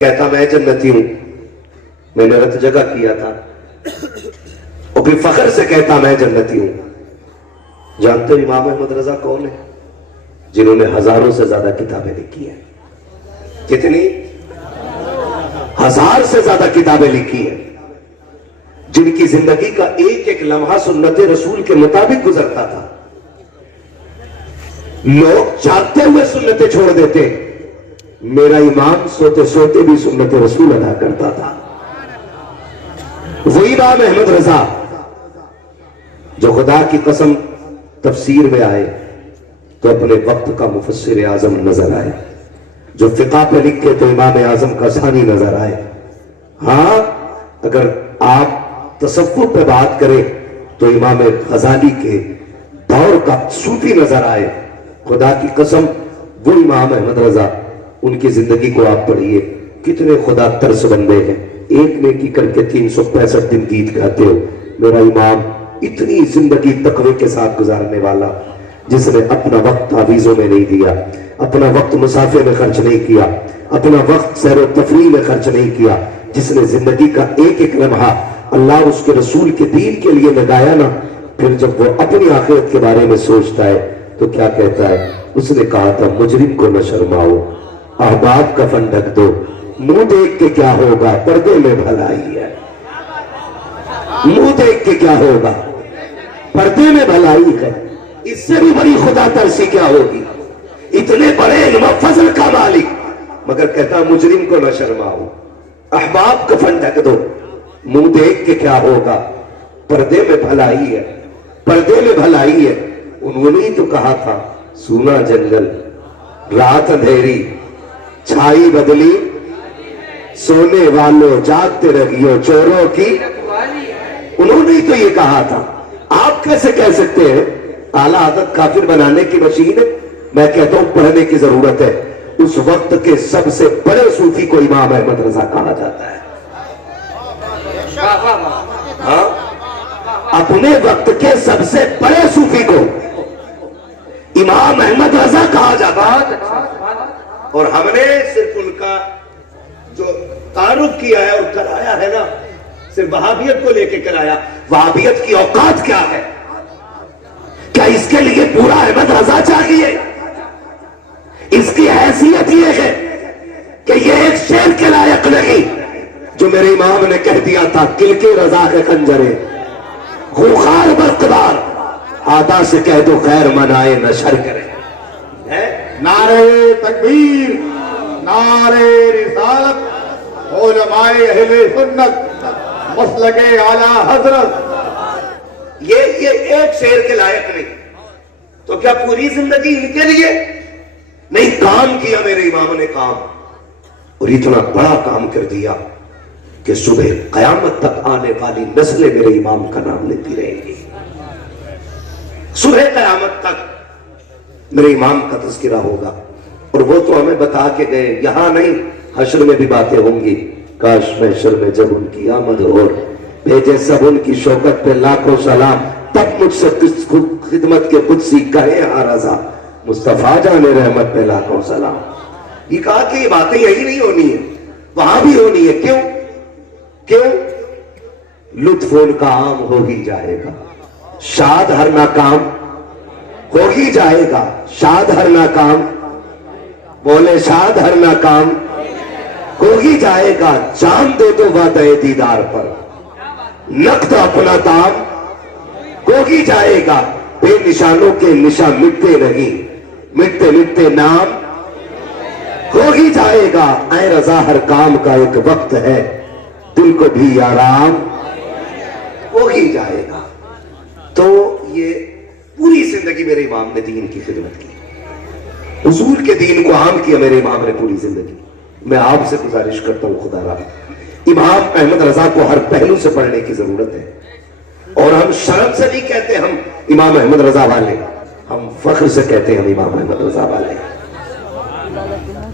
کہتا میں جنتی ہوں، میں نے رت جگہ کیا تھا، اور پھر فخر سے کہتا میں جنتی ہوں۔ جانتے ہو امام احمد رضا کون ہے؟ جنہوں نے ہزاروں سے زیادہ کتابیں لکھی ہیں۔ کتنی؟ 1000 سے زیادہ کتابیں لکھی ہیں، جن کی زندگی کا ایک ایک لمحہ سنت رسول کے مطابق گزرتا تھا۔ لوگ جاگتے ہوئے سنتیں چھوڑ دیتے، میرا امام سوتے سوتے بھی سنت رسول ادا کرتا تھا۔ وہی امام احمد رضا جو خدا کی قسم تفسیر میں آئے تو اپنے وقت کا مفسر اعظم نظر آئے، جو فقہ پہ لکھے تو امام اعظم کا ثانی نظر آئے۔ ہاں، اگر آپ تصوف پہ بات کریں تو امام غزالی کے دور کا صوفی نظر آئے۔ خدا کی قسم وہ امام احمد رضا، ان کی زندگی کو آپ پڑھیے، کتنے خدا ترس بندے ہیں۔ ایک نیکی کر کے 365 دن گیت گاتے ہو۔ میرا امام اتنی زندگی تقوی کے ساتھ گزارنے والا، جس نے اپنا وقت تعویذوں میں نہیں دیا، اپنا وقت مسافر میں خرچ نہیں کیا، اپنا وقت سیر و تفریح میں خرچ نہیں کیا، جس نے زندگی کا ایک ایک لمحہ اللہ اس کے رسول کے دین کے لیے لگایا نا، پھر جب وہ اپنی آخرت کے بارے میں سوچتا ہے تو کیا کہتا ہے؟ اس نے کہا تھا مجرم کو نہ شرماؤ، احباب کفن ڈھک دو، منہ دیکھ کے کیا ہوگا، پردے میں بھلائی ہے۔ منہ دیکھ کے کیا ہوگا، پردے میں بھلائی ہے۔ اس سے بھی بڑی خدا ترسی کیا ہوگی؟ اتنے بڑے علم و فضل کا مالک، مگر کہتا مجرم کو نہ شرماؤ، احباب کفن ڈھک دو، منہ دیکھ کے کیا ہوگا، پردے میں بھلائی ہے، پردے میں بھلائی ہے۔ انہوں نے تو کہا تھا سونا جنگل، رات اندھیری، چھائی بدلی، سونے والوں جاگتے رہیو چوروں کی۔ انہوں نے تو یہ کہا تھا۔ آپ کیسے کہہ سکتے ہیں اعلیٰ حضرت کافر بنانے کی مشین ہے؟ میں کہتا ہوں پڑھنے کی ضرورت ہے۔ اس وقت کے سب سے بڑے صوفی کو امام احمد رضا کہا جاتا ہے۔ ہاں، اپنے وقت کے سب سے بڑے صوفی کو امام احمد رضا کہا جاتا ہے۔ اور ہم نے صرف ان کا جو تعارف کیا ہے اور کرایا ہے نا، صرف وہابیت کو لے کے کرایا۔ وہابیت کی اوقات کیا ہے؟ کیا اس کے لیے پورا احمد رضا چاہیے؟ اس کی حیثیت یہ ہے کہ یہ ایک شعر کے لائق نہیں، جو میرے امام نے کہہ دیا تھا کل کے رضا کے خنجرے خوخار برقدار، آدھا سے کہہ دو خیر منائے نہ شر کرے۔ نعرہ تکبیر، نعرہ رسالت، علماء اہل سنت، مسلک اعلیٰ حضرت۔ یہ ایک شعر کے لائق نہیں، تو کیا پوری زندگی ان کے لیے نہیں؟ کام کیا میرے امام نے، کام، اور اتنا بڑا کام کر دیا کہ صبح قیامت تک آنے والی نسلیں میرے امام کا نام لیتی رہیں گی۔ صبح قیامت تک میرے امام کا تذکرہ ہوگا، اور وہ تو ہمیں بتا کے گئے، یہاں نہیں حشر میں بھی باتیں ہوں گی۔ کاش محشر میں جب ان کی آمد اور بھیجے سب ان کی شوکت پہ لاکھوں سلام، تب مجھ سے خدمت کے قدسی کہے ہاں رضا، مصطفیٰ جان رحمت پہ لاکھوں سلام۔ یہ کہا کہ یہ باتیں یہی نہیں ہونی ہیں، وہاں بھی ہونی ہے۔ کیوں؟ کیوں؟ لطف ان کا عام ہو ہی جائے گا، شاد ہر ناکام ہو ہی جائے گا، شاد ہر ناکام، بولے شاد ہر ناکام ہو ہی جائے گا۔ جان دے دو وعدہ دیدار پر، نقد اپنا دام ہو ہی جائے گا۔ بے نشانوں کے نشان مٹتے نہیں، مٹتے مٹتے نام ہو ہی جائے گا۔ اے رضا ہر کام کا ایک وقت ہے، دل کو بھی آرام ہو ہی جائے گا۔ تو یہ پوری زندگی میرے امام نے دین کی خدمت کی، حضور کے دین کو عام کیا میرے امام نے پوری زندگی۔ میں آپ سے گزارش کرتا ہوں خدا را، امام احمد رضا کو ہر پہلو سے پڑھنے کی ضرورت ہے، اور ہم شرم سے نہیں کہتے ہم امام احمد رضا والے، ہم فخر سے کہتے ہیں ہم امام احمد رضا والے،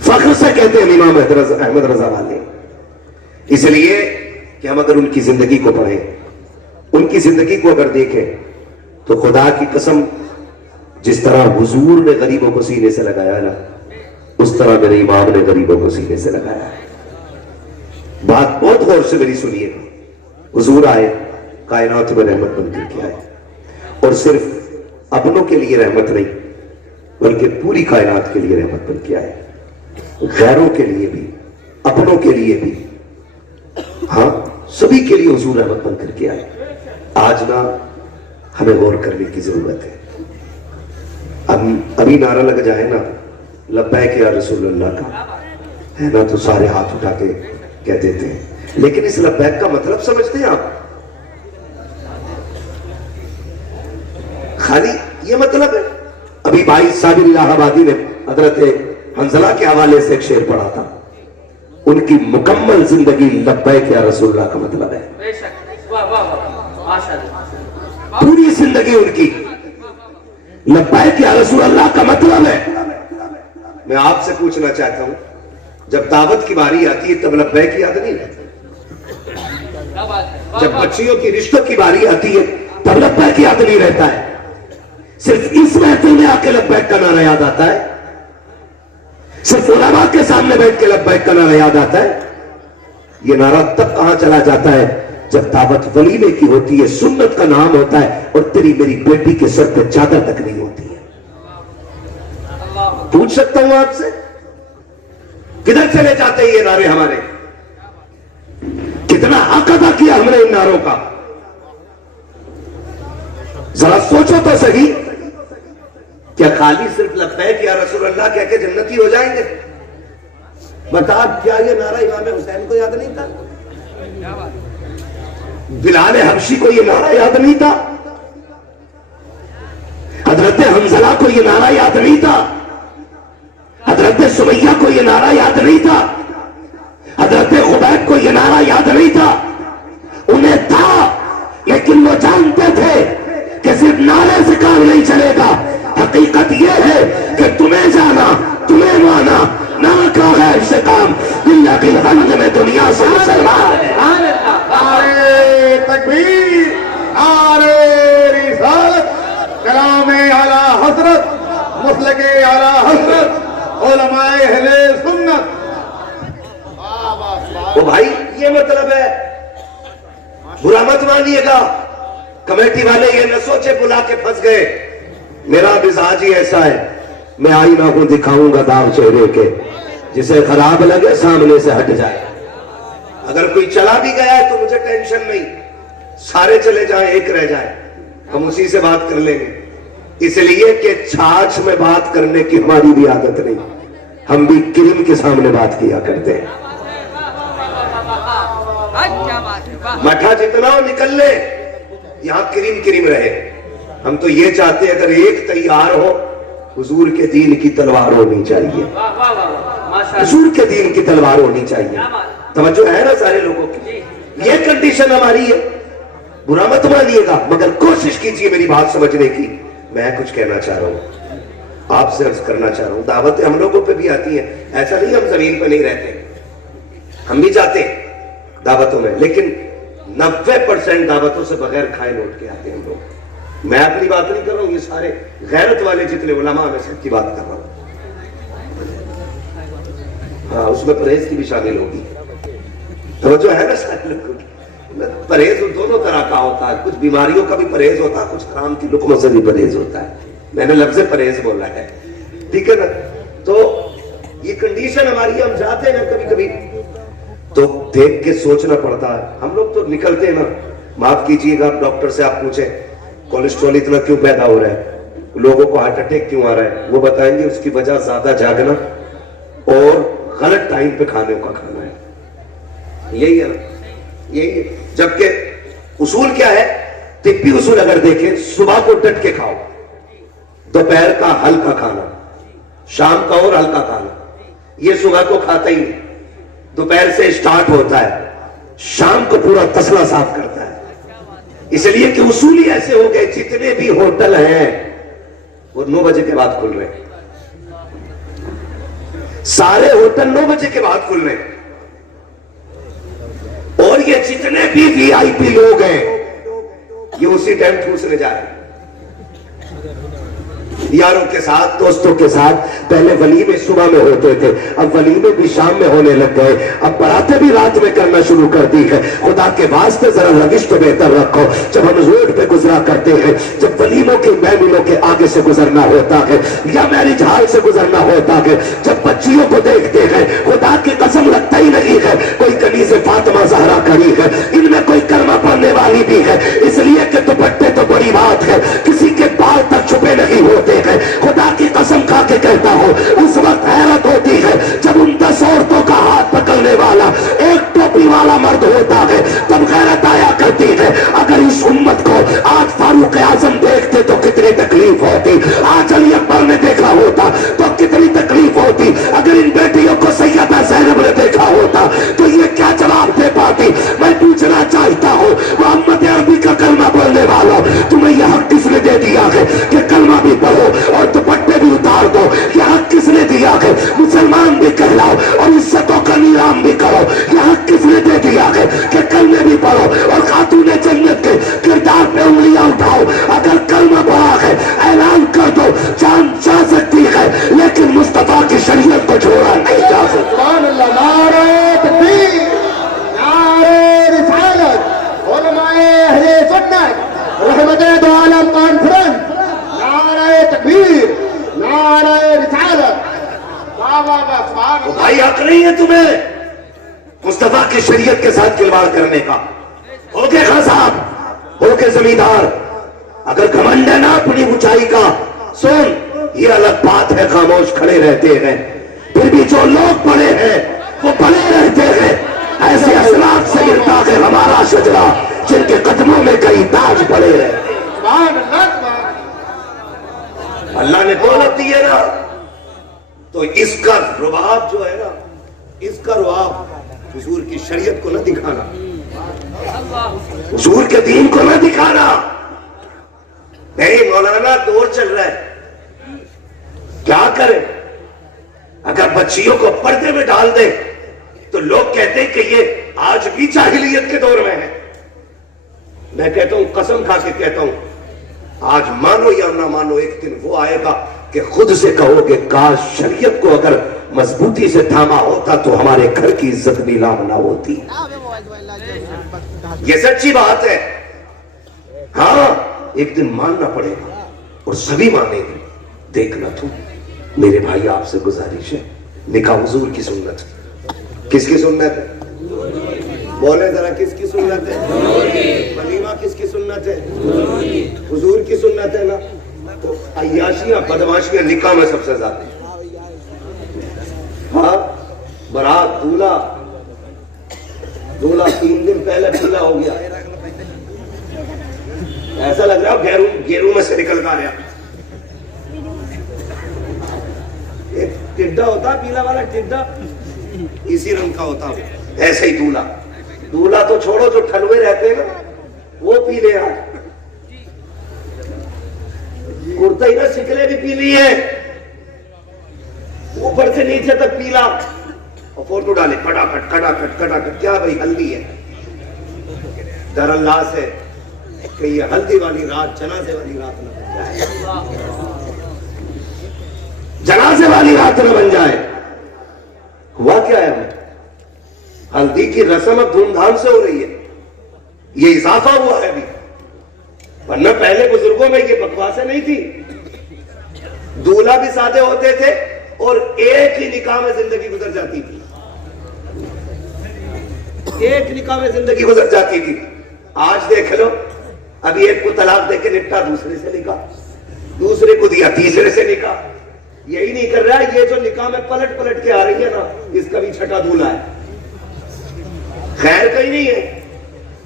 فخر سے کہتے ہیں امام احمد رضا والے، اس لیے کہ ہم اگر ان کی زندگی کو پڑھیں، ان کی زندگی کو اگر دیکھیں تو خدا کی قسم جس طرح حضور نے غریبوں کو سینے سے لگایا نا، اس طرح میرے امام نے غریبوں کو سینے سے لگایا ہے۔ بات بہت غور سے میری سنیے گا. حضور آئے, کائنات میں رحمت بن کر کے آئے, اور صرف اپنوں کے لیے رحمت نہیں بلکہ پوری کائنات کے لیے رحمت بن کے آئے, غیروں کے لیے بھی, اپنوں کے لیے بھی, ہاں سبھی کے لیے حضور رحمت بن کر کے آئے. آج نا ہمیں غور کرنے کی ضرورت ہے. ابھی نعرہ لگ جائے نا لبیک یا رسول اللہ کا, ہے نا, تو سارے ہاتھ اٹھا کے کہہ دیتے ہیں, لیکن اس لبیک کا مطلب سمجھتے ہیں آپ؟ خالی یہ مطلب ہے؟ ابھی بھائی صابر الہ آبادی نے حضرت حنظلہ کے حوالے سے ایک شعر پڑھا تھا, ان کی مکمل زندگی لبیک یا رسول اللہ کا مطلب ہے. پوری زندگی ان کی لبیک یا رسول اللہ کا مطلب ہے. میں آپ سے پوچھنا چاہتا ہوں, جب دعوت کی باری آتی ہے تب لبیک یاد نہیں رہتا؟ جب بچیوں کی رشتوں کی باری آتی ہے تب لبیک یاد نہیں رہتا ہے؟ صرف اس محفل میں آ کے لبیک کا نعرہ یاد آتا ہے؟ صرف علماء کے سامنے بیٹھ کے لبیک کا نعرہ یاد آتا ہے؟ یہ نعرہ تب کہاں چلا جاتا ہے جب دعوت ولیمے کی ہوتی ہے, سنت کا نام ہوتا ہے, اور تیری میری بیٹی کے سر پہ چادر تک نہیں ہوتی ہے. پوچھ سکتا ہوں آپ سے, کدھر چلے جاتے ہیں یہ نعرے ہمارے؟ کتنا حق ادا کیا ہم نے ان نعروں کا؟ ذرا سوچو تو صحیح, کیا خالی صرف لبیک یا رسول اللہ کہہ کے جنتی ہو جائیں گے؟ بتا, کیا یہ نعرہ امام حسین کو یاد نہیں تھا؟ بلال حبشی کو یہ نعرہ یاد نہیں تھا؟ حضرت حنظلہ کو یہ نعرہ یاد نہیں تھا؟ حضرت سمیہ کو یہ نعرہ یاد نہیں تھا؟ حضرت خبیب کو یہ نعرہ یاد نہیں تھا؟ انہیں تھا, لیکن وہ جانتے تھے کہ صرف نعرے سے کام نہیں چلے گا. حقیقت یہ ہے کہ تمہیں جانا, تمہیں مانا, نہ کا غیر سے کام, اللہ کی حمد میں دنیا سے مسلمان ہے. نعرے تکبیر, نعرے رسالت, کلام اعلی حضرت, مسلک اعلی حضرت, علماء اہل سنت. وہ بھائی یہ مطلب ہے, برا مت مانیے گا. کمیٹی والے یہ نہ سوچے بلا کے پھنس گئے, میرا مزاج ہی ایسا ہے, میں آئینہ کو دکھاؤں گا داغ چہرے کے, جسے خراب لگے سامنے سے ہٹ جائے. اگر کوئی چلا بھی گیا ہے تو مجھے ٹینشن نہیں, سارے چلے جائیں ایک رہ جائے, ہم اسی سے بات کر لیں گے. اس لیے کہ چھاچھ میں بات کرنے کی ہماری بھی عادت نہیں, ہم بھی کریم کے سامنے بات کیا کرتے ہیں. مٹھا جتنا ہو نکل لے, یہاں کریم کریم رہے. ہم تو یہ چاہتے ہیں اگر ایک تیار ہو, حضور کے دین کی تلوار ہونی چاہیے, حضور کے دین کی تلوار ہونی چاہیے. توجہ ہے نا سارے لوگوں کی؟ یہ کنڈیشن ہماری ہے. برا مت مانیے گا, مگر کوشش کیجئے میری بات سمجھنے کی. میں کچھ کہنا چاہ رہا ہوں, آپ سے عرض کرنا چاہ رہا ہوں. دعوتیں ہم لوگوں پہ بھی آتی ہیں, ایسا نہیں ہم زمین پہ نہیں رہتے, ہم بھی جاتے ہیں دعوتوں میں, لیکن 90% دعوتوں سے بغیر کھائے لوٹ کے آتے ہیں ہم لوگ. میں اپنی بات نہیں کر رہا ہوں, یہ سارے غیرت والے جتنے علماء میں سب کی بات کر رہا ہوں. ہاں, اس میں پرہیز کی بھی شامل ہوگی. توجہ ہے نا سارے لوگوں کی؟ پرہیز دونوں طرح کا ہوتا ہے, کچھ بیماریوں کا بھی پرہیز ہوتا ہے, کچھ حرام کی لقموں سے بھی پرہیز ہوتا ہے. میں نے لفظ پرہیز بولا ہے, ٹھیک ہے نا؟ تو یہ کنڈیشن ہماری ہے, ہم جاتے ہیں کبھی کبھی تو دیکھ کے سوچنا پڑتا ہے. ہم لوگ تو نکلتے ہیں نا, معاف کیجئے گا, ڈاکٹر سے آپ پوچھیں کولیسٹرول اتنا کیوں پیدا ہو رہا ہے, لوگوں کو ہارٹ اٹیک کیوں آ رہا ہے, وہ بتائیں گے اس کی وجہ زیادہ جاگنا اور غلط ٹائم پہ کھانے کا کھانا ہے. یہی ہے نا, یہی ہے. جبکہ اصول کیا ہے, طبی اصول اگر دیکھیں, صبح کو ڈٹ کے کھاؤ, دوپہر کا ہلکا کھانا, شام کا اور ہلکا کھانا. یہ صبح کو کھاتا ہی نہیں, دوپہر سے اسٹارٹ ہوتا ہے, شام کو پورا تسلا صاف کرتا ہے. اس لیے کہ اصول ہی ایسے ہو گئے, جتنے بھی ہوٹل ہیں وہ 9 بجے کے بعد کھل رہے ہیں. سارے ہوٹل 9 بجے کے بعد کھل رہے ہیں, اور یہ جتنے بھی وی آئی پی لوگ ہیں یہ اسی ٹائم ٹھوسنے جا رہے ہیں. یاروں کے ساتھ, دوستوں کے ساتھ. پہلے ولیمے صبح میں ہوتے تھے, اب ولیمے بھی شام میں ہونے لگ گئے. اب براتیں بھی رات میں کرنا شروع کر دی ہے. خدا کے واسطے ذرا روش تو بہتر رکھو. جب ہم روڈ پہ گزرا کرتے ہیں, جب ولیموں کے محفلوں کے آگے سے گزرنا ہوتا ہے یا میرج ہال سے گزرنا ہوتا ہے, جب بچیوں کو دیکھتے ہیں, خدا کی قسم لگتا ہی نہیں ہے کوئی کنیز فاطمہ زہرا کری ہے, ان میں کوئی کلمہ پڑھنے والی بھی ہے. اس لیے کہ دوپٹے تو بڑی بات ہے, کسی کے بال تک چھپے نہیں ہوتے ہیں. خدا کی قسم کھا کے کہتا ہوں, اس وقت حیرت ہوتی ہے جب ان 10 عورتوں کا ہاتھ پکڑنے والا ایک ٹوپی والا مرد ہوتا ہے, تب غیرت آیا کرتی ہے. اگر اس امت کو آج فاروق اعظم دیکھتے تو کتنی تکلیف ہوتی, آج علی اکبر نے دیکھا ہوتا تو کتنی تکلیف ہوتی, اگر ان بیٹیوں کو سیدہ زینب نے دیکھا ہوتا تو یہ کیا جواب دے پاتی. میں پوچھنا چاہتا ہوں, محمد عربی کا کلمہ بولنے والوں, تمہیں یہ حق کس نے دے دیا ہے کہ کلمہ بھی پڑھو اور دوپٹے بھی اتار دو؟ یہ حق کس نے دیا ہے مسلمان بھی کہلاؤ اور عزتوں کا نیلام بھی کرو؟ یہ حق کس نے دے دیا ہے کہ کلمے بھی پڑھو اور خاتون جنت کے کردار پہ انگلیاں اٹھاؤ؟ اگر کلمہ پڑھا ہے اعلان کر دو, جان جا سکتی ہے لیکن مصطفیٰ کی شریعت کو چھوڑا نہیں جا سکتا. سبحان اللہ. نعرہ تکبیر, نعرہ رسالت, علماء اہل سنت رحمت دو عالم کانفرنس, نعرہ تکبیر, نعرہ رسالت. واہ واہ واہ, سبحان اللہ. بھائی حق نہیں ہے تمہیں مصطفیٰ کی شریعت کے ساتھ کھلواڑ کرنے کا. ہو کے خان صاحب, ہو کے زمیندار, اگر گھمنڈ ہے نا اپنی اونچائی کا, سن یہ الگ بات ہے, خاموش کھڑے رہتے ہیں. پھر بھی جو لوگ بڑے ہیں وہ بڑے رہتے ہیں. ایسے اسلاف سے گرتا ہے ہمارا شجرا جن کے قدموں میں کئی تاج پڑے ہیں. سبحان اللہ. اللہ نے دولت دی ہے نا, تو اس کا رباب جو ہے نا, اس کا رباب حضور کی شریعت کو نہ دکھانا, حضور کے دین کو نہ دکھانا. نہیں مولانا دور چل رہا ہے, کیا کریں؟ اگر بچیوں کو پردے میں ڈال دیں تو لوگ کہتے ہیں کہ یہ آج بھی جاہلیت کے دور میں ہے. میں کہتا ہوں, قسم کھا کے کہتا ہوں, آج مانو یا نہ مانو, ایک دن وہ آئے گا کہ خود سے کہو کہ کاش شریعت کو اگر مضبوطی سے تھاما ہوتا تو ہمارے گھر کی عزت نیلام نہ ہوتی. یہ سچی بات ہے. ہاں ایک دن ماننا پڑے گا اور سبھی مانیں گے. دیکھنا تو میرے بھائی, آپ سے گزارش ہے, نکاح حضور کی سنت. کس کی سنت ہے؟ بولے ذرا, کس کی سنت ہے؟ ولیمہ کس کی سنت ہے؟ حضور کی سنت ہے نا. تو عیاشیاں بدماشیاں نکاح میں سب سے زیادہ. ہاں برات, دولہا 3 دن پہلے پیلا ہو گیا, ایسا لگ رہا گیروں میں سے نکل کر آیا. ایک ٹڈا ہوتا پیلا والا, ٹڈا اسی رنگ کا ہوتا. ایسے ہی دولہا تو چھوڑو, جو ٹھلوے رہتے ہیں وہ پی لے. کرتا ہی نا شکلیں بھی پی لی ہے, اوپر سے نیچے تک پیلا, اور فوٹو ڈالے کھٹاکھٹ کھٹاکھٹ کھٹاکھٹ. کیا بھائی ہلدی ہے؟ ڈر اللہ سے کہ یہ ہلدی والی رات جنازے والی رات نہ بن جائے, جنازے والی رات نہ بن جائے. ہوا کیا ہے؟ ہلدی کی رسم اب دھوم دھام سے ہو رہی ہے, یہ اضافہ ہوا ہے ابھی, ورنہ پہلے بزرگوں میں یہ بکواسیں نہیں تھی. دولہا بھی سادے ہوتے تھے اور ایک ہی نکاح میں زندگی گزر جاتی تھی, ایک نکاح میں زندگی گزر جاتی تھی. آج دیکھ لو, ابھی ایک کو طلاق دے کے نپٹا, دوسرے سے نکاح, دوسرے کو دیا, تیسرے سے نکاح. یہی نہیں کر رہا, یہ جو نکاح میں پلٹ پلٹ کے آ رہی ہے نا, اس کا بھی چھٹا دولہا ہے. خیر کہیں نہیں ہے.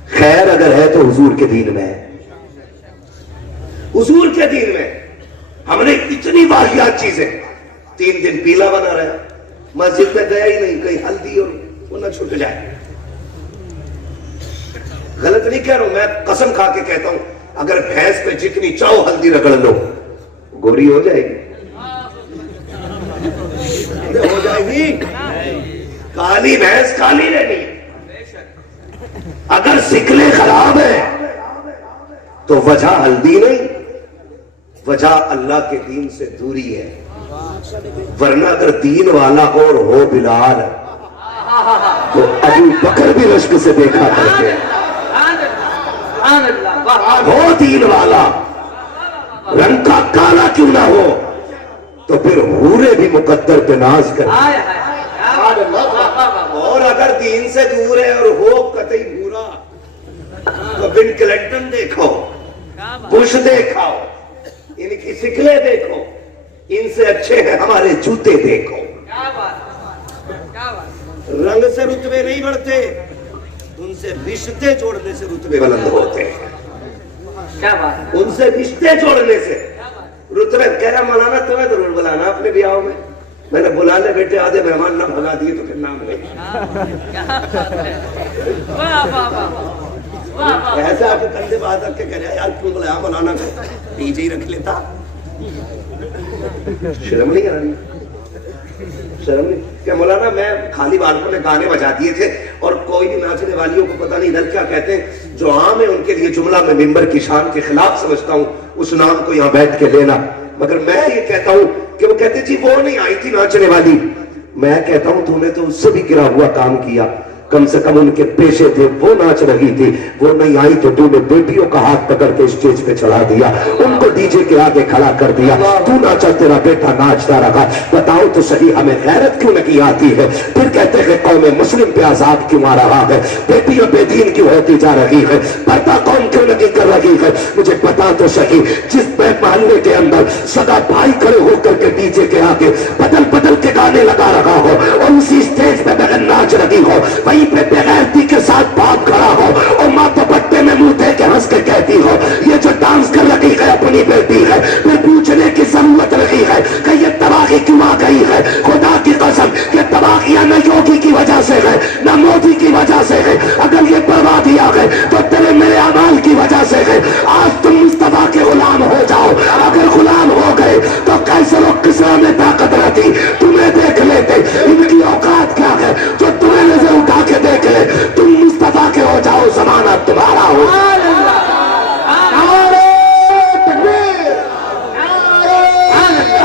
خیر اگر ہے تو حضور کے دین میں ہے. حضور کے دین میں ہم نے اتنی واحد چیزیں. 3 دن پیلا بنا رہا, مسجد میں گیا ہی نہیں, کہیں ہلدی اور وہ نہ چھوٹ جائے. غلط نہیں کہہ رہا ہوں, میں قسم کھا کے کہتا ہوں, اگر بھینس پہ جتنی چاہو ہلدی رگڑ لو, گوری ہو جائے گی. ہو جائے گی, کالی بھینس کالی رہنی. اگر سکلیں خراب ہیں تو وجہ ہلدی نہیں, وجہ اللہ کے دین سے دوری ہے، ورنہ اگر دین والا اور ہو بلال تو ابو بکر بھی رشک سے دیکھا کرتے ہیں۔ ہو دین والا، رنگ کا کالا کیوں نہ ہو تو پھر حورے بھی مقدر پہ ناز کرتے ہیں۔ اور اگر دین سے دور ہے اور ہو قطعی بھورا تو بن کلنٹن دیکھو، بش دیکھو، ان کی شکلیں دیکھو، ان سے اچھے ہیں ہمارے جوتے دیکھو۔ رنگ سے رتبے نہیں بڑھتے، ان سے رشتے جوڑنے سے رتبے بلند ہوتے ہیں۔ ان سے رشتے جوڑنے سے رتبے، کہہ رہا مولانا تمہیں ضرور بلانا اپنے بیاہوں میں۔ میں نے بلا لے بیٹے، آدھے مہمان نہ بھگا دیے تو پھر نام لے۔ ایسے آپ کے کندھے پہ ہاتھ رکھ کے کہہ رہے ہیں یار کیوں بلایا مولانا کو، ڈی جے ہی رکھ لیتا۔ شرم نہیں آ رہی؟ شرم نہیں کہ مولانا میں خالی بالوں نے گانے بجا دیے تھے اور کوئی بھی ناچنے والیوں کو پتہ نہیں ادھر کیا کہتے ہیں، جو عام ہے ان کے لیے جملہ میں ممبر کی شان کے خلاف سمجھتا ہوں، اس نام کو یہاں بیٹھ کے لینا، مگر میں یہ کہتا ہوں کہ وہ کہتے جی وہ نہیں آئی تھی ناچنے والی، میں کہتا ہوں تو نے تو اس سے بھی گرا ہوا کام کیا، کم سے کم ان کے پیشے تھے، وہ ناچ رہی تھی، وہ نہیں آئی تو تو نے بیٹیوں کا ہاتھ پکڑ کے اسٹیج پہ چڑھا دیا، ان کو ڈی جے کے آگے کھڑا کر دیا، تو ناچا تیرا بیٹا ناچتا رہا۔ بتاؤ تو صحیح ہمیں غیرت کیوں نہیں آتی ہے؟ پھر کہتے ہیں قوم مسلم پہ عذاب کیوں آ رہا ہے، بیٹیاں بے دین کیوں ہوتی جا رہی ہے، پردہ قوم کیوں نہیں کر رہی ہے؟ مجھے پتا تو صحیح، جس محلے کے اندر سگا بھائی کھڑے ہو کر کے ڈی جے کے آگے بدل بدل کے گانے لگا رہا ہو اور اسی اسٹیج پہ بغیر ناچ رہی ہو، وہیں پہ بغیرتی کے ساتھ باپ کھڑا ہو اور ماں دوپٹے میں منہ دے کے ہنس کے کہتی ہو یہ جو ڈانس کر رہی ہے اپنی بیٹی ہے، پھر پوچھنے کی ضرورت رہی ہے کہ یہ تباہی کیوں آ گئی ہے؟ خدا کی قسم یہ تباہیاں نہ یوگی کی وجہ سے ہے نہ مودی کی وجہ سے ہے، اگر یہ بربادی آ گئے تو تیرے میرے اعمال کی وجہ سے ہے۔ آج تم مصطفیٰ کے غلام ہو جاؤ، اگر غلام ہو گئے تو کیسے وہ کسرا میں طاقت رہتی تمہیں دیکھ لیتے، ان کی اوقات کیا ہے جو تمہیں نظر اٹھا کے دیکھ لے، تم مصطفیٰ کے ہو جاؤ، زمانہ تمہارا ہو۔ نعرہ تکبیر، نعرہ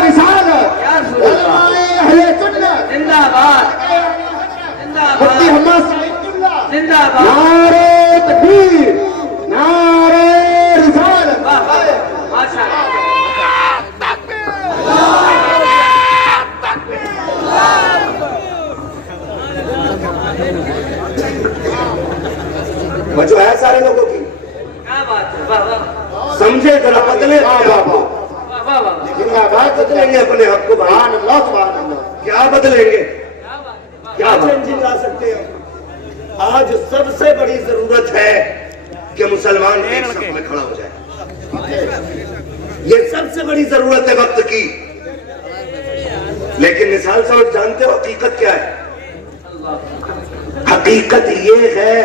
رسالت، علماء اہل سنت زندہ باد، مفتی حماد سعید اللہ، زندہ باد، نعرہ تکبیر، نعرہ رسالت۔ ماشاءاللہ۔ وجہ ہے سارے لوگوں کی، کیا بات ہے، واہ واہ سمجھے ذرا بدلے اپنے حق کو، واہ واہ، زندہ باد، بدلیں گے اپنے حق کو، سبحان اللہ سبحان اللہ۔ کیا بدلیں گے؟ کیا بات ہے، کیا چینجنگ لا سکتے ہیں؟ آج سب سے بڑی ضرورت ہے کہ مسلمان ایک صف میں کھڑا ہو جائے، یہ سب سے بڑی ضرورت ہے وقت کی، لیکن مثال صاحب جانتے ہو حقیقت کیا ہے؟ حقیقت یہ ہے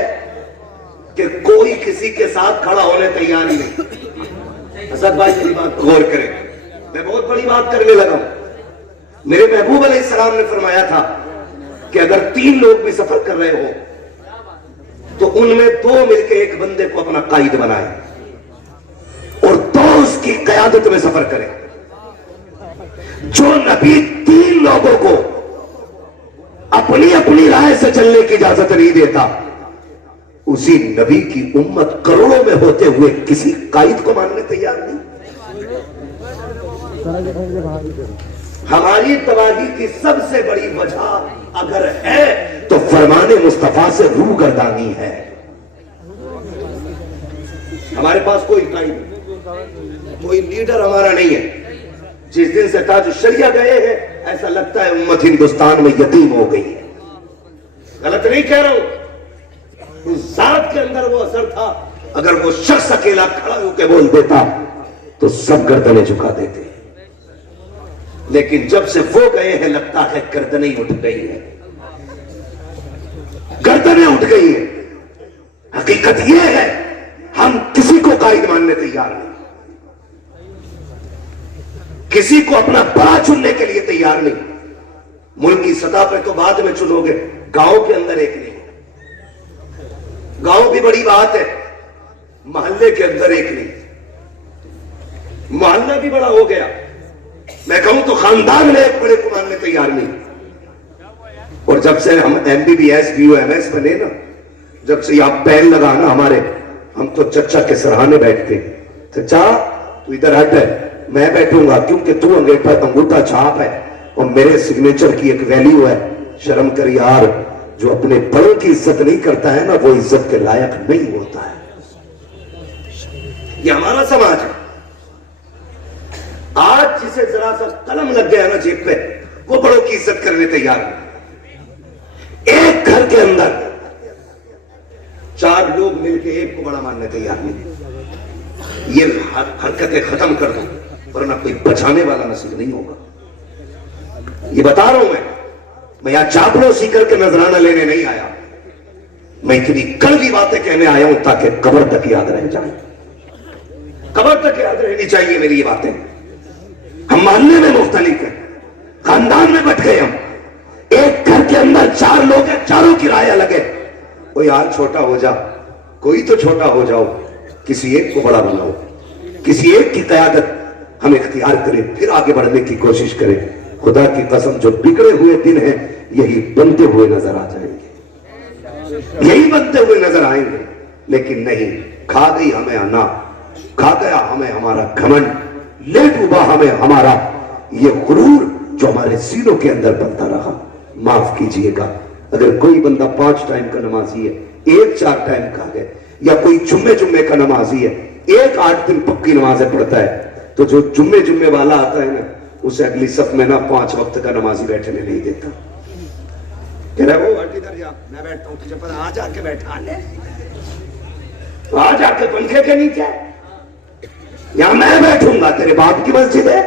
کہ کوئی کسی کے ساتھ کھڑا ہونے تیار ہی نہیں۔ اسد بھائی میری بات کو غور کریں، میں بہت بڑی بات کرنے لگا ہوں۔ میرے محبوب علیہ السلام نے فرمایا تھا کہ اگر 3 لوگ بھی سفر کر رہے ہو تو ان میں 2 مل کے ایک بندے کو اپنا قائد بنائے اور 2 اس کی قیادت میں سفر کریں۔ جو نبی 3 لوگوں کو اپنی اپنی رائے سے چلنے کی اجازت نہیں دیتا، اسی نبی کی امت کروڑوں میں ہوتے ہوئے کسی قائد کو ماننے تیار نہیں۔ ہماری تباہی کی سب سے بڑی وجہ اگر ہے تو فرمان مصطفیٰ سے روگردانی ہے۔ ہمارے پاس کوئی قائد نہیں، کوئی لیڈر ہمارا نہیں ہے۔ جس دن سے تاج الشریعہ گئے ہیں ایسا لگتا ہے امت ہندوستان میں یتیم ہو گئی ہے۔ غلط نہیں کہہ رہا ہوں، اس ذات کے اندر وہ اثر تھا، اگر وہ شخص اکیلا کھڑا ہو کے بول دیتا تو سب گردنیں جھکا دیتے، لیکن جب سے وہ گئے ہیں لگتا ہے گردنیں اٹھ گئی ہیں، گردنیں اٹھ گئی ہیں۔ حقیقت یہ ہے ہم کسی کو قائد ماننے تیار نہیں، کسی کو اپنا بڑا چننے کے لیے تیار نہیں۔ ملک کی سطح پہ تو بعد میں چنو گے، گاؤں کے اندر ایک نہیں، گاؤں بھی بڑی بات ہے، محلے کے اندر ایک نہیں۔ محلہ بھی بڑا ہو گیا, میں کہوں تو خاندان میں ایک بڑے کو ماننے تیار نہیں. اور جب سے ہم MBBS BOMS بنے نا, جب سے یہاں پیر لگا نا ہمارے, ہم تو چچا کے سرہانے بیٹھتے. چچا تو ادھر ہٹ ہے, میں بیٹھوں گا کیونکہ تو انگوٹھا چھاپ ہے اور میرے سگنیچر کی ایک ویلیو ہے. شرم کر یار, جو اپنے بڑوں کی عزت نہیں کرتا ہے نا وہ عزت کے لائق نہیں ہوتا ہے. یہ ہمارا سماج ہے. آج جسے ذرا سا قلم لگ گیا نا جیب پہ, وہ بڑوں کی عزت کرنے تیار نہیں. ایک گھر کے اندر 4 لوگ مل کے ایک کو بڑا ماننے تیار نہیں. یہ حرکتیں ختم کر دو ورنہ کوئی بچانے والا نصیب نہیں ہوگا. یہ بتا رہا ہوں میں یہاں چاپلوسی کر کے نذرانہ لینے نہیں آیا. میں اتنی کڑوی باتیں کہنے آیا ہوں تاکہ قبر تک یاد رہ جائیں. قبر تک یاد رہنی چاہیے میری یہ باتیں. ہم محلے میں مختلف ہیں, خاندان میں بٹ گئے ہم. ایک گھر کے اندر 4 لوگ ہیں, چاروں کی رائے الگ ہے. کوئی یار چھوٹا ہو جا, کوئی تو چھوٹا ہو جاؤ, کسی ایک کو بڑا بناؤ, کسی ایک کی قیادت ہم اختیار کریں, پھر آگے بڑھنے کی کوشش کریں. خدا کی قسم جو بگڑے ہوئے دن ہیں یہی بنتے ہوئے نظر آ جائیں گے, یہی بنتے ہوئے نظر آئیں گے. لیکن نہیں, کھا گئی ہمیں انا, کھا گیا ہمیں ہمارا گھمنڈ, لے ڈوبا ہمیں ہمارا یہ غرور جو ہمارے سینوں کے اندر بنتا رہا. معاف کیجئے گا اگر کوئی بندہ 5 ٹائم کا نمازی ہے, ایک 4 ٹائم کا ہے, یا کوئی جمعے کا نمازی ہے, ایک 8 دن پکی نمازیں پڑھتا ہے, تو جو جمعے والا آتا ہے نا اسے اگلی صف میں نا 5 وقت کا نمازی بیٹھنے نہیں دیتا. کہہ رہا ہے وہ ہٹ ادھر جا, میں بیٹھتا ہوں تجھے پر, آ جا کے بیٹھا لے, آ جا کے پنکھے کے نیچے, یا میں بیٹھوں گا, تیرے باپ کی مسجد ہے.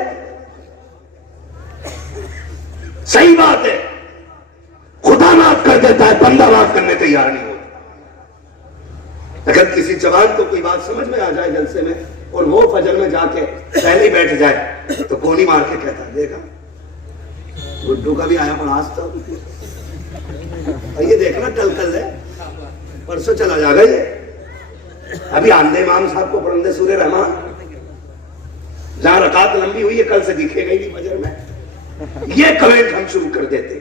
صحیح بات ہے, خدا معاف کر دیتا ہے, بندہ معاف کرنے تیار نہیں ہوتا. اگر کسی جوان کو کوئی بات سمجھ میں آ جائے جلسے میں اور وہ فجر میں جا کے پہلے ہی بیٹھ جائے تو کونی مار کے کہتا ہے دیکھا گڈو کا بھی آیا پڑھاس تو, اور یہ دیکھنا کل ہے, پرسوں چلا جا گا. یہ ابھی آندے امام صاحب کو پڑھن دے سورہ رحمان, جہاں رکعت لمبی ہوئی ہے کل سے دکھے گئی نہیں فجر میں. یہ کمنٹ ہم شروع کر دیتے.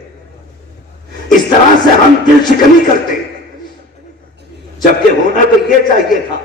اس طرح سے ہم دل شکنی کرتے, جبکہ ہونا تو یہ چاہیے تھا.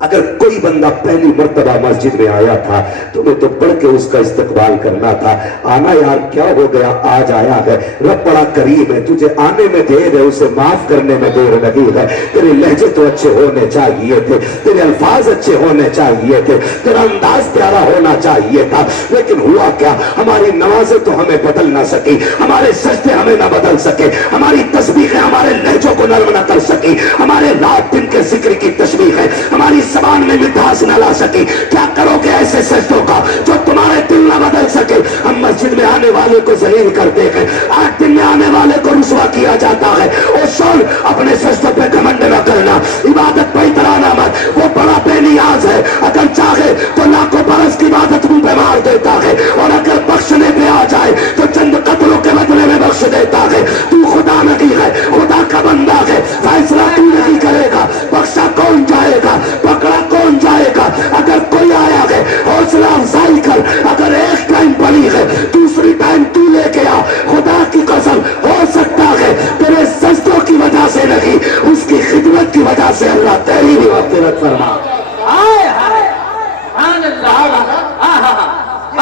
اگر کوئی بندہ پہلی مرتبہ مسجد میں آیا تھا تو میں تو بڑھ کے اس کا استقبال کرنا تھا. آنا یار کیا ہو گیا, آج آیا ہے, رب بڑا کریم ہے, تجھے آنے میں دیر ہے, اسے معاف کرنے میں دیر لگی ہے. تیرے لہجے تو اچھے ہونے چاہیے تھے, تیرے الفاظ اچھے ہونے چاہیے تھے, تیرا انداز پیارا ہونا چاہیے تھا. لیکن ہوا کیا, ہماری نمازیں تو ہمیں بدل نہ سکی, ہمارے سجدے ہمیں نہ بدل سکے, ہماری تسبیحیں ہمارے لہجوں کو نرم نہ کر سکی, ہمارے رات دن کے ذکر کی تسبیحیں ہماری زبان میں مٹھاس نہ لا سکی. کیا کرو گے ایسے سجدوں کا جو تمہارے دل نہ بدل سکے. ہم مسجد میں آنے والے کو ذلیل کرتے ہیں, 8 دن میں آنے والے کو رسوا کیا جاتا ہے. اور سن, اپنے سجدوں پہ گھمنڈ نہ کرنا, عبادت پہ اترانا مت, وہ بڑا بے نیاز ہے, اگر چاہے تو لاکھوں برس کی عبادت منہ پہ مار دیتا ہے, اور اگر بخشنے پہ آ جائے تو چند قتلوں کے بدلے میں بخش دیتا ہے. تو خدا نہیں ہے, خدا کا بندہ ہے, فیصلہ تو نہیں کرے گا, بخشا کون جائے گا, پکڑا کون جائے گا. اگر کوئی آیا ہے حوصلہ افزائی کر, اگر ایک ٹائم پڑی ہے دوسری ٹائم تو لے کے آ. خدا کی قسم ہو سکتا ہے تیرے سجدوں کی وجہ سے نہیں, اس کی خدمت کی وجہ سے اللہ تیری بھی مغفرت فرما.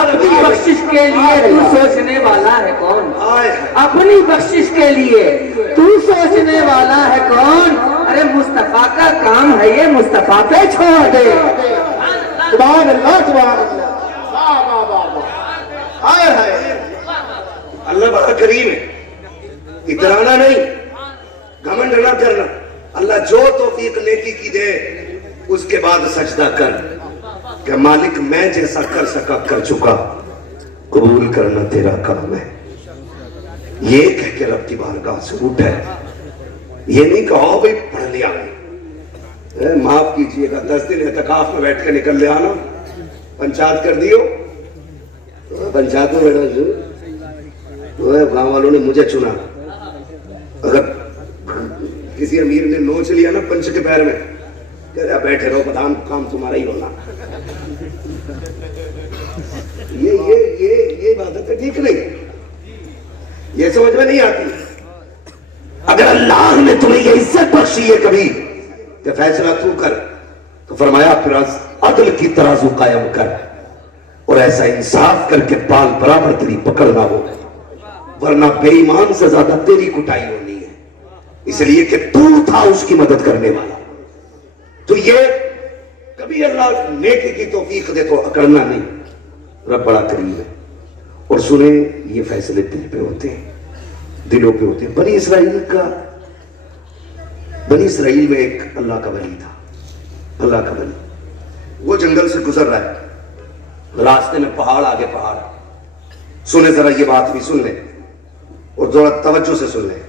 اپنی بخشش کے لیے تو سوچنے والا ہے کون, اپنی بخشش کے لیے تو سوچنے والا ہے کون. ارے مصطفیٰ کا کام ہے یہ, مصطفیٰ پہ چھوڑ دے. سبحان اللہ, سبحان اللہ, واہ واہ واہ واہ, آئے ہائے. اللہ بڑا کریم ہے, اترانا نہیں, گھمنڈ نہ کرنا. اللہ جو توفیق نیکی کی دے اس کے بعد سجدہ کر کہ مالک میں جیسا کر سکا کر چکا, قبول کرنا تیرا کام ہے. یہ کہہ کے رب کی بارگاہ سے اٹھے, یہ نہیں کہو بھئی پڑھ لیا, معاف کیجئے گا 10 دن اعتکاف میں بیٹھ کے نکل لے آنا, پنچایت کر دیو. پنچایت میں بیٹھا جو گاؤں والوں نے مجھے چنا, اگر کسی امیر نے نوچ لیا نا پنچ کے پیر میں کہہ رہا بیٹھے رہو بدان، کام تمہارا ہی ہونا. یہ عبادت ٹھیک نہیں، یہ سمجھ میں نہیں آتی. اگر اللہ نے تمہیں یہ عزت بخشی ہے کبھی کہ فیصلہ تو کر، تو فرمایا پھر عدل کی ترازو قائم کر اور ایسا انصاف کر کے پال برابر تیری پکڑنا ہو، ورنہ بے ایمان سے زیادہ تیری کٹائی ہونی ہے. اس لیے کہ تو تھا اس کی مدد کرنے والا. تو یہ کبھی اللہ نیکی کی توفیق دے تو اکڑنا نہیں، رب بڑا کریم ہے. اور سنیں یہ فیصلے دل پہ ہوتے ہیں، دلوں پہ ہوتے ہیں. بنی اسرائیل میں ایک اللہ کا ولی تھا، اللہ کا ولی. وہ جنگل سے گزر رہا ہے، راستے میں پہاڑ، آگے پہاڑ. سنیں ذرا یہ بات بھی سن لیں اور ذرا توجہ سے سن لیں.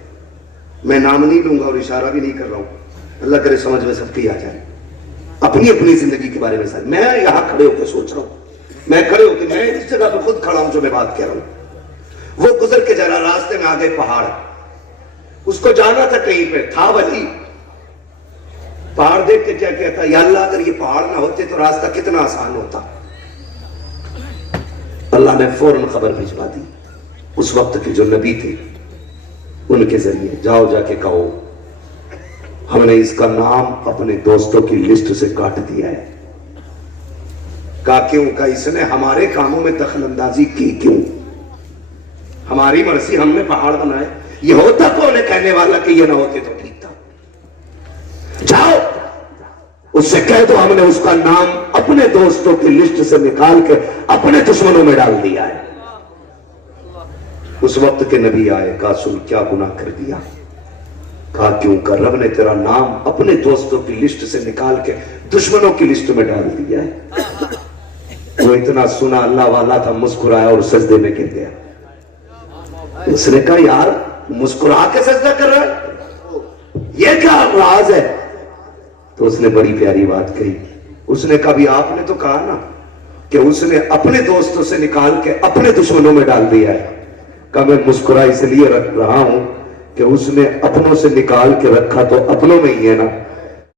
میں نام نہیں لوں گا اور اشارہ بھی نہیں کر رہا ہوں، اللہ کرے سمجھ میں سب کی آ جائے. اپنی اپنی زندگی کے بارے میں سر میں یہاں کھڑے ہو کے سوچ رہا ہوں، میں کھڑے ہو کے میں اس جگہ پہ خود کھڑا ہوں جو میں بات کہہ رہا ہوں. وہ گزر کے جا رہا، راستے میں آگے پہاڑ، اس کو جانا تھا کہیں پہ، تھا ولی. پہاڑ دیکھ کے کیا کہتا، یا اللہ اگر یہ پہاڑ نہ ہوتے تو راستہ کتنا آسان ہوتا. اللہ نے فوراً خبر بھجوا دی اس وقت کے جو نبی تھے ان کے ذریعے، جاؤ جا کے کہو ہم نے اس کا نام اپنے دوستوں کی لسٹ سے کاٹ دیا ہے. کہا کیوں؟ کہ اس نے ہمارے کاموں میں دخل اندازی کی. کیوں؟ ہماری مرضی، ہم نے پہاڑ بنائے. یہ ہوتا کون ہے کہنے والا کہ یہ نہ ہوتے تو ٹھیک تھا. جاؤ اس سے کہہ دو ہم نے اس کا نام اپنے دوستوں کی لسٹ سے نکال کے اپنے دشمنوں میں ڈال دیا ہے. اس وقت کے نبی آئے، کہا سن کیا گناہ کر دیا؟ کہا کیوں؟ کہ رب نے تیرا نام اپنے دوستوں کی لسٹ سے نکال کے دشمنوں کی لسٹ میں ڈال دیا ہے. وہ اتنا سنا اللہ والا تھا، مسکرایا اور سجدے میں گر گیا. اس نے کہا یار مسکرا کے سجدہ کر رہا ہے، یہ کیا راز ہے؟ تو اس نے بڑی پیاری بات کہی. اس نے کہا بھی آپ نے تو کہا نا کہ اس نے اپنے دوستوں سے نکال کے اپنے دشمنوں میں ڈال دیا ہے. کہا میں مسکرا اس لیے رکھ رہا ہوں کہ اس نے اپنوں سے نکال کے رکھا تو اپنوں میں ہی ہے نا.